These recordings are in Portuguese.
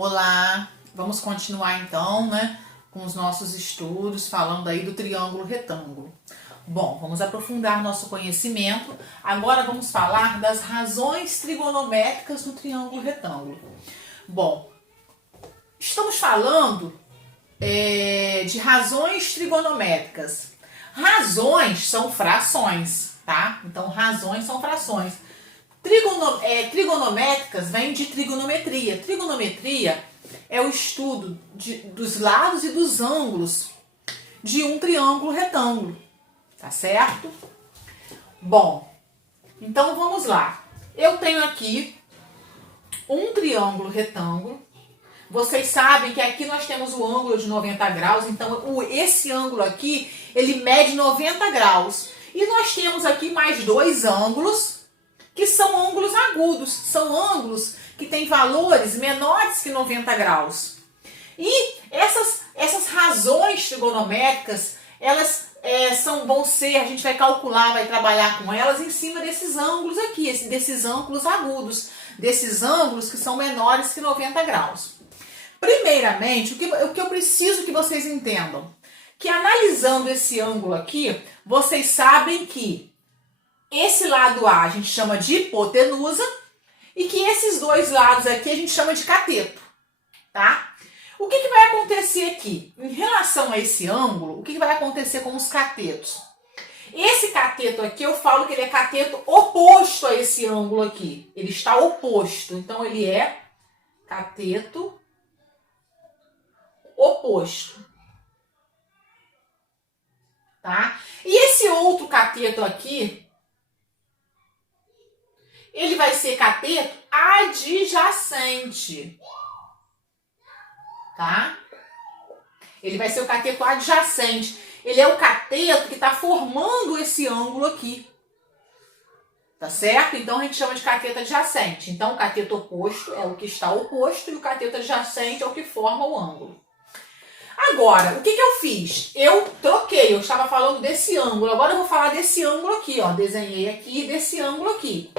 Olá, vamos continuar então, né, com os nossos estudos, falando aí do triângulo retângulo. Bom, vamos aprofundar nosso conhecimento. Agora vamos falar das razões trigonométricas do triângulo retângulo. Bom, estamos falando de razões trigonométricas. Razões são frações, tá? Então, razões são frações. Trigonométricas vem de trigonometria. Trigonometria é o estudo dos lados e dos ângulos de um triângulo retângulo, tá certo? Bom, então vamos lá. Eu tenho aqui um triângulo retângulo. Vocês sabem que aqui nós temos o ângulo de 90 graus, então esse ângulo aqui, ele mede 90 graus. E nós temos aqui mais dois ângulos, que são ângulos agudos, são ângulos que têm valores menores que 90 graus. E essas razões trigonométricas, elas vão ser, a gente vai calcular, vai trabalhar com elas em cima desses ângulos aqui, desses ângulos agudos, desses ângulos que são menores que 90 graus. Primeiramente, o que eu preciso que vocês entendam, que analisando esse ângulo aqui, vocês sabem que esse lado A a gente chama de hipotenusa e que esses dois lados aqui a gente chama de cateto, tá? O que vai acontecer aqui? Em relação a esse ângulo, o que vai acontecer com os catetos? Esse cateto aqui, eu falo que ele é cateto oposto a esse ângulo aqui. Ele está oposto, então ele é cateto oposto, tá? E esse outro cateto aqui, ele vai ser cateto adjacente, tá? Ele vai ser o cateto adjacente. Ele é o cateto que está formando esse ângulo aqui, tá certo? Então a gente chama de cateto adjacente. Então o cateto oposto é o que está oposto e o cateto adjacente é o que forma o ângulo. Agora, o que eu fiz? Eu troquei, eu estava falando desse ângulo, agora eu vou falar desse ângulo aqui, ó. Desenhei aqui desse ângulo aqui.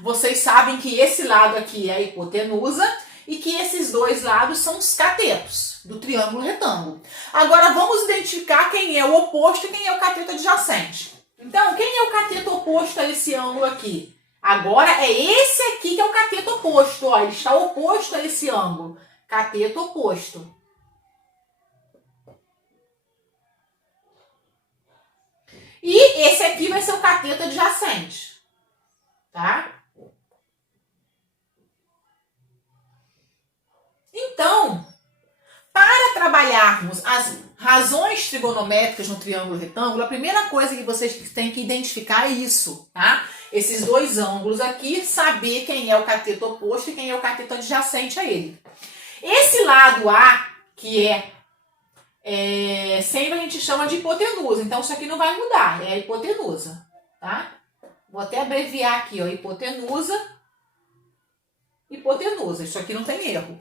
Vocês sabem que esse lado aqui é a hipotenusa e que esses dois lados são os catetos do triângulo retângulo. Agora vamos identificar quem é o oposto e quem é o cateto adjacente. Então, quem é o cateto oposto a esse ângulo aqui? Agora é esse aqui que é o cateto oposto, ó, ele está oposto a esse ângulo. Cateto oposto. E esse aqui vai ser o cateto adjacente, tá? Então, para trabalharmos as razões trigonométricas no triângulo retângulo, a primeira coisa que vocês têm que identificar é isso, tá? Esses dois ângulos aqui, saber quem é o cateto oposto e quem é o cateto adjacente a ele. Esse lado A, que sempre a gente chama de hipotenusa, então isso aqui não vai mudar, é a hipotenusa, tá? Vou até abreviar aqui, ó, hipotenusa, hipotenusa, isso aqui não tem erro.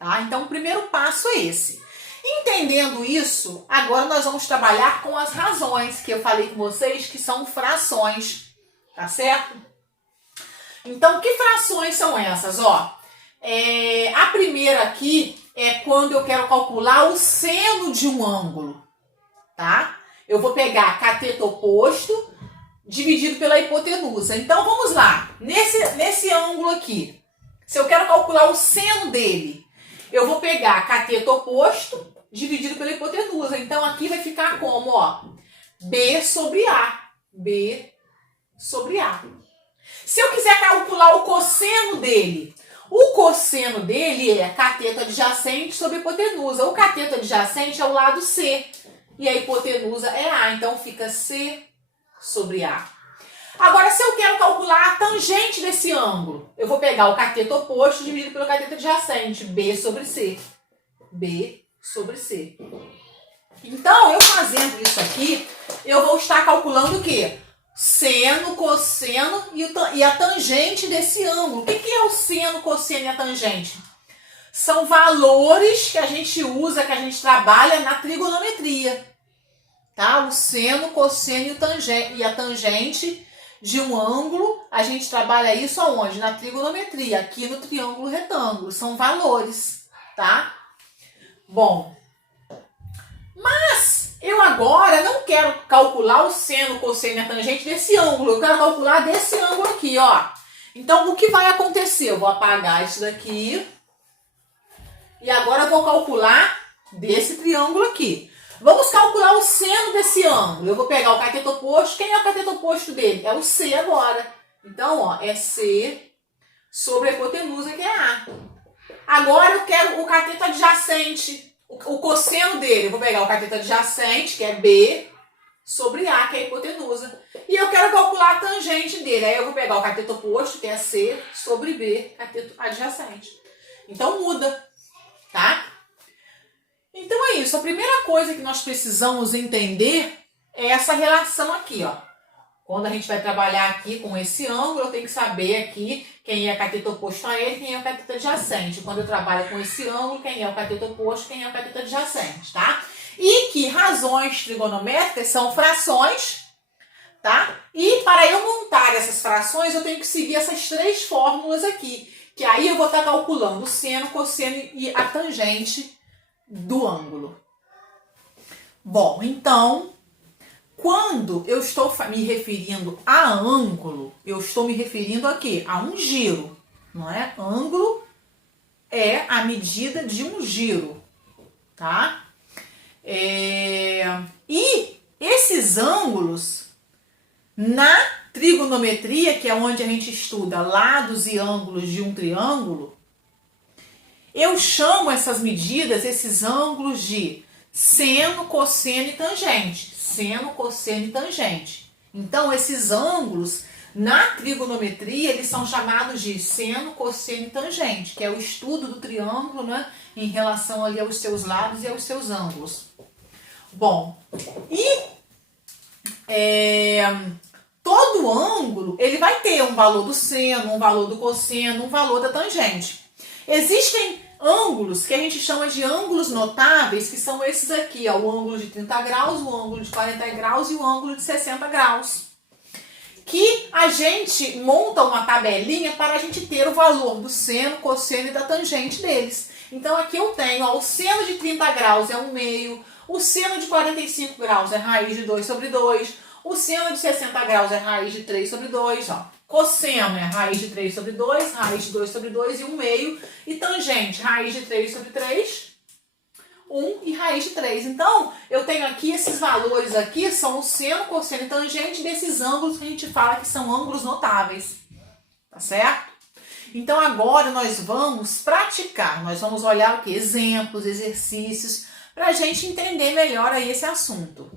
Tá? Então, o primeiro passo é esse. Entendendo isso, agora nós vamos trabalhar com as razões que eu falei com vocês, que são frações, tá certo? Então, que frações são essas? Ó, a primeira aqui é quando eu quero calcular o seno de um ângulo, tá? Eu vou pegar cateto oposto dividido pela hipotenusa. Então, vamos lá. Nesse ângulo aqui, se eu quero calcular o seno dele, eu vou pegar cateto oposto dividido pela hipotenusa. Então, aqui vai ficar como, ó, B sobre A. B sobre A. Se eu quiser calcular o cosseno dele, o cosseno dele é cateto adjacente sobre hipotenusa. O cateto adjacente é o lado C e a hipotenusa é A. Então, fica C sobre A. Agora, se eu quero calcular a tangente desse ângulo, eu vou pegar o cateto oposto dividido pelo cateto adjacente, B sobre C. B sobre C. Então, eu fazendo isso aqui, eu vou estar calculando o quê? Seno, cosseno e a tangente desse ângulo. O que é o seno, cosseno e a tangente? São valores que a gente usa, que a gente trabalha na trigonometria. Tá? O seno, cosseno e a tangente de um ângulo, a gente trabalha isso aonde? Na trigonometria, aqui no triângulo retângulo. São valores, tá? Bom, mas eu agora não quero calcular o seno, o cosseno e a tangente desse ângulo. Eu quero calcular desse ângulo aqui, ó. Então, o que vai acontecer? Eu vou apagar isso daqui. E agora eu vou calcular desse triângulo aqui. Vamos calcular o seno desse ângulo. Eu vou pegar o cateto oposto. Quem é o cateto oposto dele? É o C agora. Então, ó, é C sobre a hipotenusa, que é A. Agora eu quero o cateto adjacente, o cosseno dele. Eu vou pegar o cateto adjacente, que é B, sobre A, que é a hipotenusa. E eu quero calcular a tangente dele. Aí eu vou pegar o cateto oposto, que é C, sobre B, cateto adjacente. Então muda, tá? Então é isso. A primeira coisa que nós precisamos entender é essa relação aqui, ó. Quando a gente vai trabalhar aqui com esse ângulo, eu tenho que saber aqui quem é o cateto oposto a ele, quem é o cateto adjacente. Quando eu trabalho com esse ângulo, quem é o cateto oposto, quem é o cateto adjacente, tá? E que razões trigonométricas são frações, tá? E para eu montar essas frações, eu tenho que seguir essas três fórmulas aqui. Que aí eu vou estar calculando o seno, cosseno e a tangente do ângulo. Bom, então, quando eu estou me referindo a ângulo, eu estou me referindo a quê? A um giro, não é? Ângulo é a medida de um giro, tá? E esses ângulos, na trigonometria, que é onde a gente estuda lados e ângulos de um triângulo, eu chamo essas medidas, esses ângulos de seno, cosseno e tangente. Seno, cosseno e tangente. Então, esses ângulos, na trigonometria, eles são chamados de seno, cosseno e tangente, que é o estudo do triângulo, né, em relação ali aos seus lados e aos seus ângulos. Bom, e todo ângulo, ele vai ter um valor do seno, um valor do cosseno, um valor da tangente. Existem ângulos que a gente chama de ângulos notáveis, que são esses aqui, ó, o ângulo de 30 graus, o ângulo de 40 graus e o ângulo de 60 graus. Que a gente monta uma tabelinha para a gente ter o valor do seno, cosseno e da tangente deles. Então aqui eu tenho, ó, o seno de 30 graus é 1/2, o seno de 45 graus é raiz de 2 sobre 2, o seno de 60 graus é raiz de 3 sobre 2, ó. Cosseno é raiz de 3 sobre 2, raiz de 2 sobre 2 e 1/2. E tangente, raiz de 3 sobre 3, 1 e raiz de 3. Então, eu tenho aqui esses valores aqui, são o seno, cosseno e tangente desses ângulos que a gente fala que são ângulos notáveis. Tá certo? Então, agora nós vamos praticar. Nós vamos olhar o que? Exemplos, exercícios, para a gente entender melhor aí esse assunto.